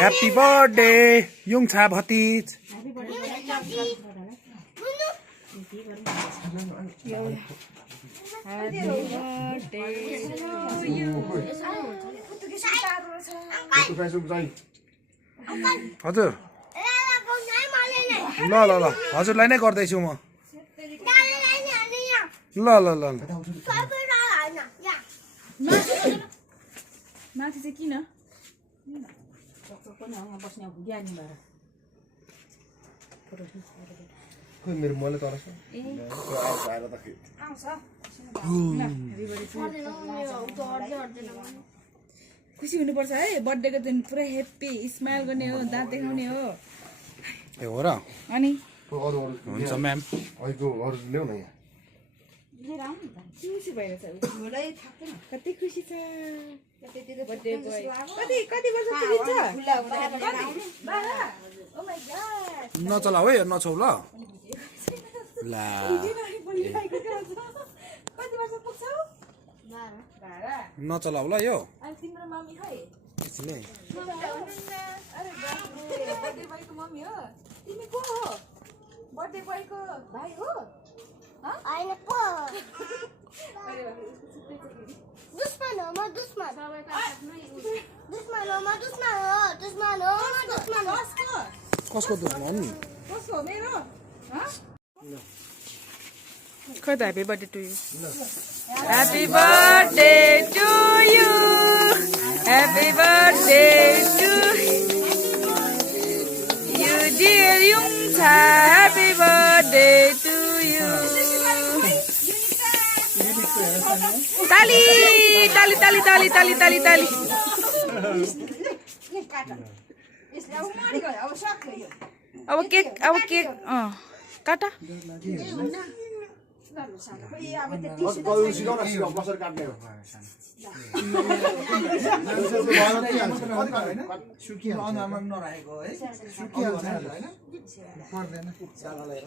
Happy birthday, Yungcha Bhatij. हजुर ल ल ल हजुरलाई नै गर्दैछु म ल ल ल माथि चाहिँ किन खोइ मेरो मोबाइल तल छ खुसी हुनुपर्छ है बर्थडेको दिन पुरा हेप्पी स्माइल गर्ने हो दाँत देखाउने हो ए हो र अनि हुन्छ म्याम अहिलेको अरू ल्याउ न यहाँ खुसी भइरहेछ कति खुसी छ बर्थडे बोय कति वर्ष पुगिन्छ नचलाऊ है नछौ ल ला कति वर्ष पुग्छौ 12 नचलाऊ ल यो अनि तिम्रो मम्मी खै यसले अरे बर्थडे बोयको मम्मी हो तिमी को हो बर्थडे बोयको भाइ हो होइन पो दुश्मन हो म दुश्मन दुश्मन हो म दुश्मन हो दुश्मन हो म दुश्मन हो कसको दुश्मन कसको हो मेरो खै त happy birthday to you happy birthday to you happy birthday to you dear Yungchha happy birthday to you ताली ताली ताली ताली ताली ताली ताली अब केक काटा कसरी काट्ने हो नराखेको है सुकिहाल्छ हैन पर्दैन जाडा लगाएर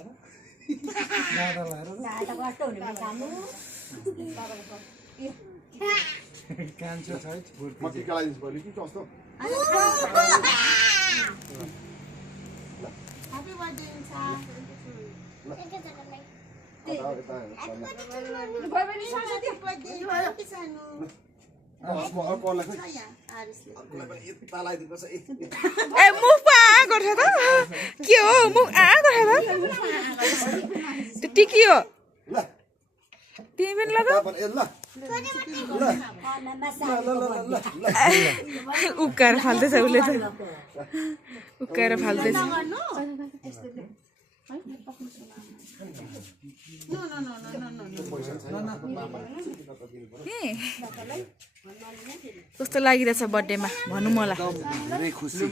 क्यान्सर छ है म टिका लगाइदिन्छु पहिले कि कस्तो ह्यापी बर्थडे ए मुख पो गर्छ त के हो मुख गर्छ त त्यो टिकी हो तिमी पनि लगा उक्काएर फाल्दैछ उसले त उक्काएर फाल्दैछ कस्तो लागिरहेछ बर्थडेमा भन्नु मलाई धेरै खुसी